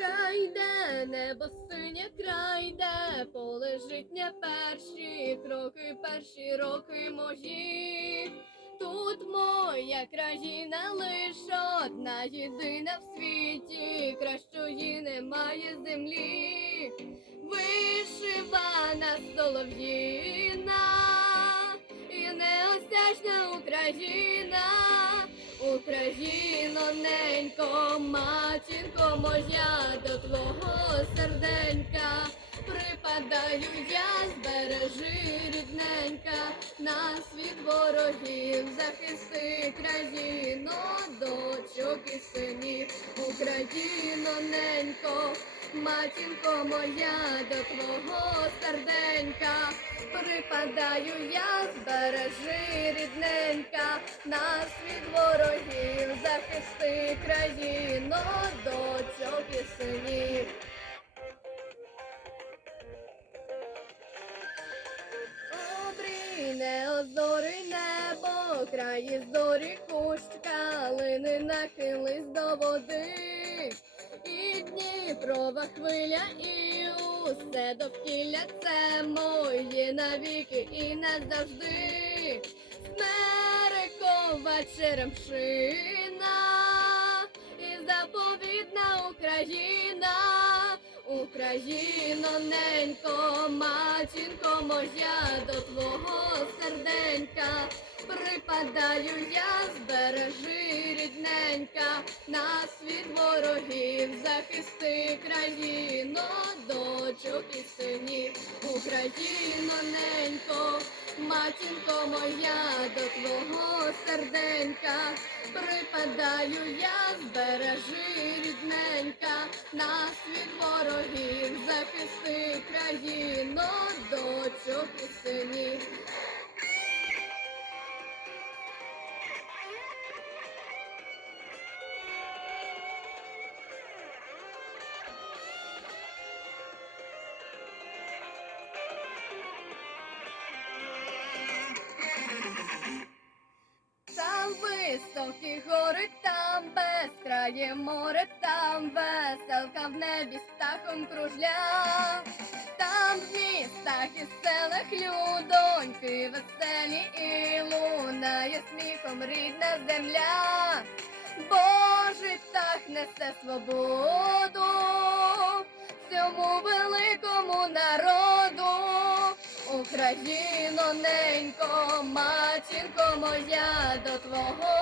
Край небо синє, край де полежить не перші кроки, перші роки мої. Тут моя країна лиш одна єдина в світі, кращої немає землі, вишивана солов'їна і неосяжна Україна, Україно, ненько, матінко моя до твого серденька. Припадаю я, збережи рідненька, нас від ворогів захисти країно, дочок і синів, Україно, ненько, матінко моя до твого серденька, припадаю я, збережи рідненька, нас від ворогів захисти країно, дочок і синів. Обрій неозорий небо, краї зорі кущ калини нахились до води, і Дніпрова хвиля, і усе довкілля це моє навіки і назавжди. Смерекова черемшина і заповідна Україна. Україно, ненько, матінко моя до твого серденька, припадаю я, збережи рідненька, нас від ворогів захисти країно, дочок і синів, Україно, ненько, матінко моя до твого серденька, припадаю я, збережи рідненька, нас від ворогів захисти країно, дочок і синів. Високі гори, там безкрає море, там веселка в небі з птахом кружля. Там в містах і селах людоньки веселі і лунає сміхом рідна земля. Божий птах несе свободу цьому великому народу. Україно, ненько, матінко моя, до твого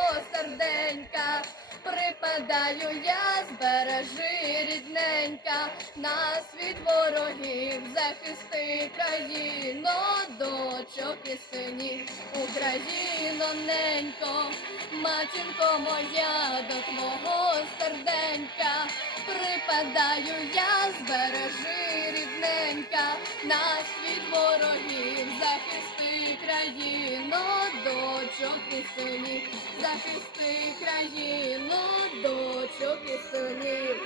серденька, припадаю я, збережи рідненька, нас від ворогів захисти країно, дочок і синів, Україно, ненько, матінко моя, до твого серденька, припадаю я, збережи рідненька, нас від ворогів захисти країно, дочок і синів, захисти країну, дочок і синів.